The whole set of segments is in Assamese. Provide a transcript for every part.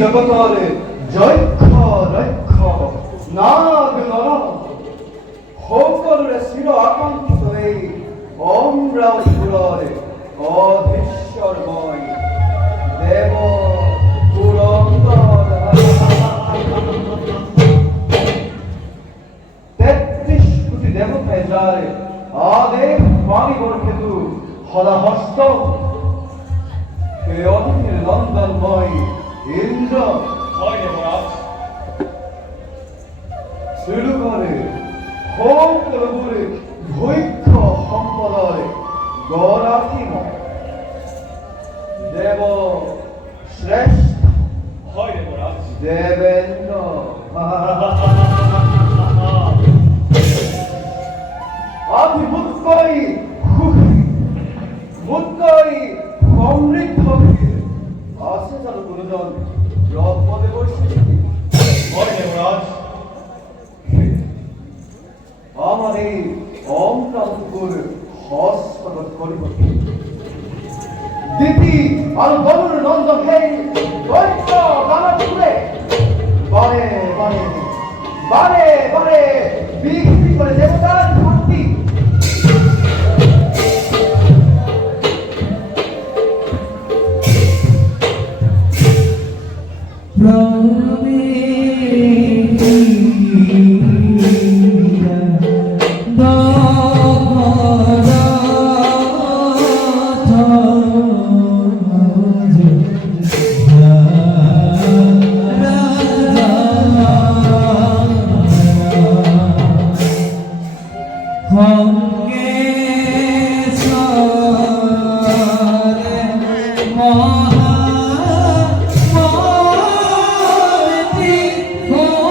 জগতরে যক্ষ রক্ষ নাগ নর সকলরে চির আকাঙ্ক্ষিত এই অমরাবতীপুরে অধীশ্বরময় দেব পুরন্দর ৩৩ কোটি দেবতায় যায় আদেব বাণী বরখেতু হলাহস্ত হে অধীর নন্দনময় ইন্দ্র হয় দেবরাজ শ্রীলুকরে হোম প্রভুরে ভৈক্ষ সম্পদরে গৌরাতিময় দেব শ্রেষ্ঠ হয় দেবরাজ দেবেন্দ্র আদি মুৎকই মুৎকই সমৃদ্ধ আছে তার গুরুজন রথপদে বসে হয় দেবরাজ আমার এই অমরাবতীপুর হস্তগত করিব দিতি আর বরুণ নন্দন হে দৈত্য দানবপুরে বারে বারে বারে বারে বিক্রি করে দেবতার ভক্তি মহা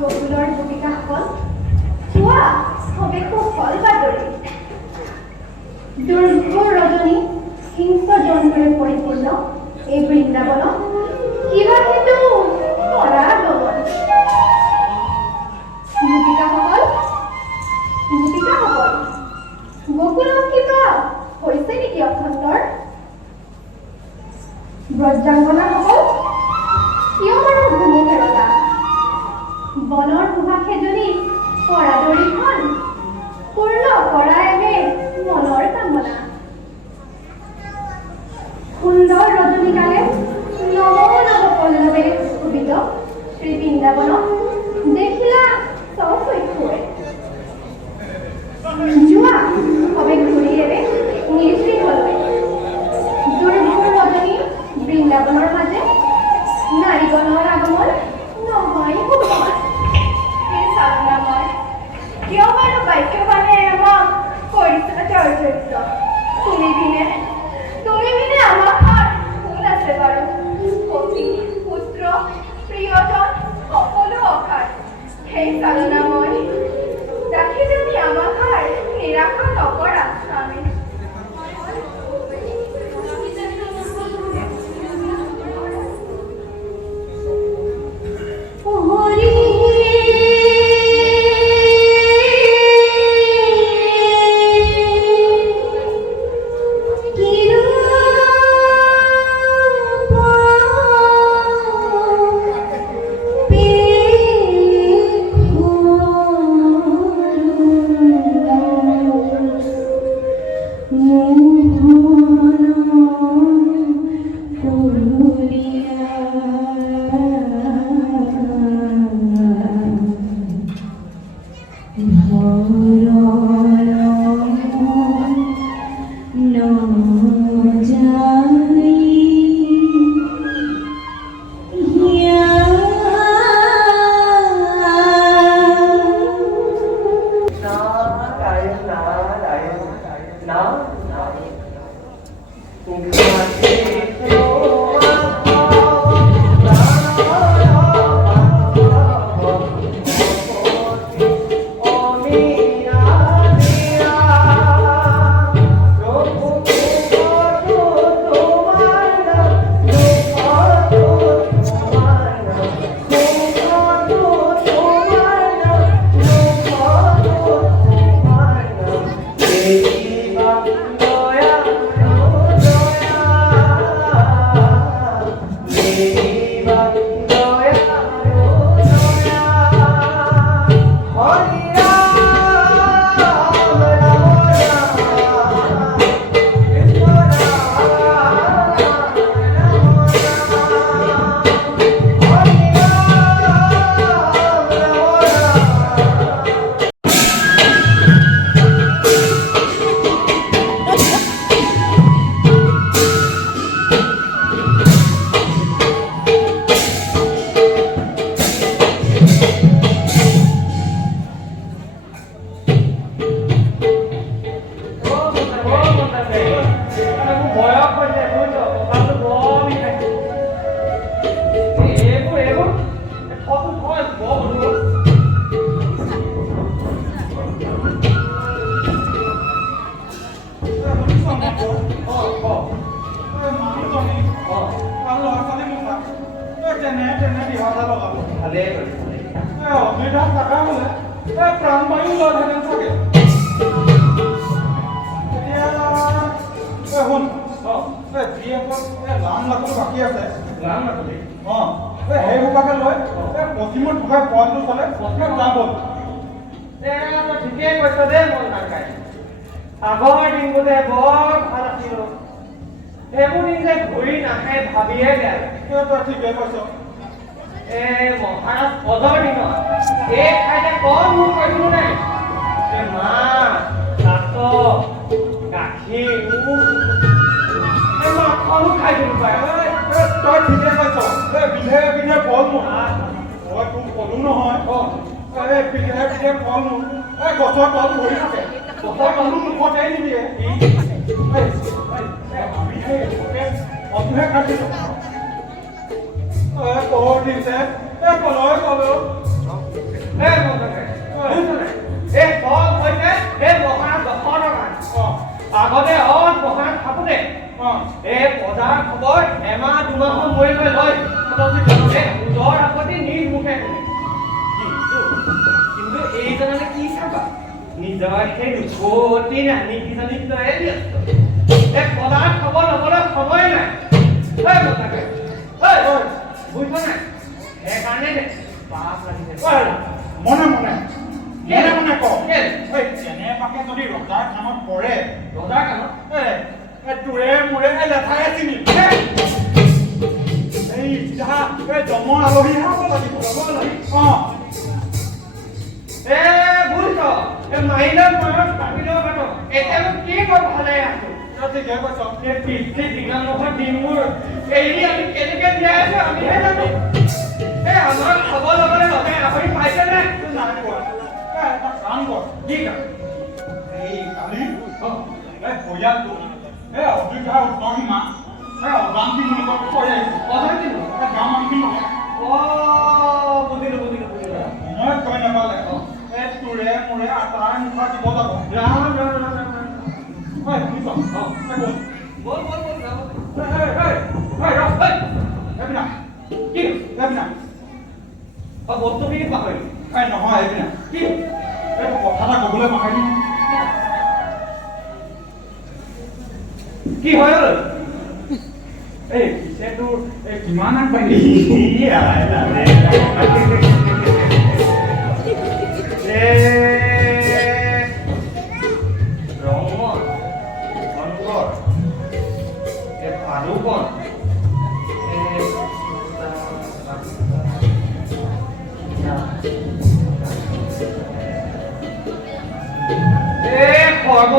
বকুলৰ ভূমিকাসকল চোৱা সবে কুশল বাতৰি দুৰ্ঘোৰ ৰজনী হিংস্ৰ জন্তুৰে পৰিপূৰ্ণ এই বৃন্দাবনত কিবা কিন্তু কৰা গমন গোপিকাসকল বকুলত কিবা হৈছে নেকি অখণ্ডৰ ব্ৰজাংগনাসকল কিয় বাৰু ঘুমু ফেৰলা বনৰ সুভাষেজনী কৰাদৰিখন পূৰ্ণ কৰা এনে মনৰ কামনা সুন্দৰ ৰজনীকালে নৱ নৱ পল্লৱেৰে শোভিত শ্ৰী বৃন্দাবনক দেখিলা চৌচক্ষুৱে যোৱা সবে ঘূৰি এৰে নিৰ্জীৱলৈ দুৰ্ঘোৰ ৰজনী বৃন্দাবনৰ মাজে নাৰীগণৰ আগমন নহয় ভগৱান হে চালনাময় কিয় বাৰু বাক্যবানে আমাক কৰিছা চৰিত্ৰ তুমি বিনে আমাৰ হাত কোন আছে বাৰু পতি পুত্ৰ প্ৰিয়জন সকলো অসাৰ সেই চালনাময় ৰাখি যদি আমাক হাৰ নিৰাশা নকৰা স্বামী আগৰ দিনবোৰে বৰ ভাল আছিল সেইবোৰ দিন যে ঘূৰি নাহে ভাবিয়ে বেয়া তই ঠিকে কৈছ মহাৰাজ পদৰ দিনত এই ঠাইতে কম মোৰ কৰিব নাই মাছ কাছ গাখীৰ মাখনো খাই দিব পাৰে তই ঠিকে কৈছ বিধে বিধে ফল মূল মই তোক কলো নহয় বিধে বিধে ফল মূল গছৰ তল ভৰি থাকে গছৰ তলো মুখতে নিদিয়ে অতুহে কাটিছ বহুত দিছে কলৈ কলো আগতে বহাগ থাকোতে এই বজাৰ খবৰ এমাহ দুমাহৰ মূৰে মূৰে লয় ওজৰ আপত্তি নিজ মুখে কিন্তু এইজনে কি চাবা নিজৰ সেই দুখতি নানি কিজনীক লৈয়ে ব্যস্ত এই বজাৰ খবৰ ল'বলৈ সময় নাই বুজিব নাই সেইকাৰণে পাছ লাগিছে মনে মনে কওঁ কেনেবাকে যদি ৰজাৰ কামত পৰে ৰজাৰ কামত তোৰে মোৰে লেঠাই চিনি এই জমৰ আলহী হ'ব লাগিব বুজিছ মাৰিলে মনত ভাবিলেও ভাব এতিয়ানো কি মই ভালে আছো ঠিকে কৈছ পিতৃ দিনামহৰ দিনবোৰ এৰি আমি কেনেকে জীয়াই আছো আমিহে জানো আমাৰ খবৰ ল'বলৈ লগে আপুনি পাইছে নে নাই কোৱা এটা কাম কৰ কি কাম এই কালি পৰিয়ালটো অযোধ্যা উত্তৰ সীমা অজান্তি মুলুকত কৈ আহিছোঁ অজান্তি গাঁও মানুহখিনি বুজিলো মই কৈ নাপালে তোৰে মোৰে আটাৰ মুখা দিব যাব শুনিছ বল কি বস্তুখিনি পাহৰিলো নহয় এইপিনা কি কথা এটা ক'বলৈ পাহৰিলো কি হয় এই পিছে তোৰ কিমান আগবাঢ়ি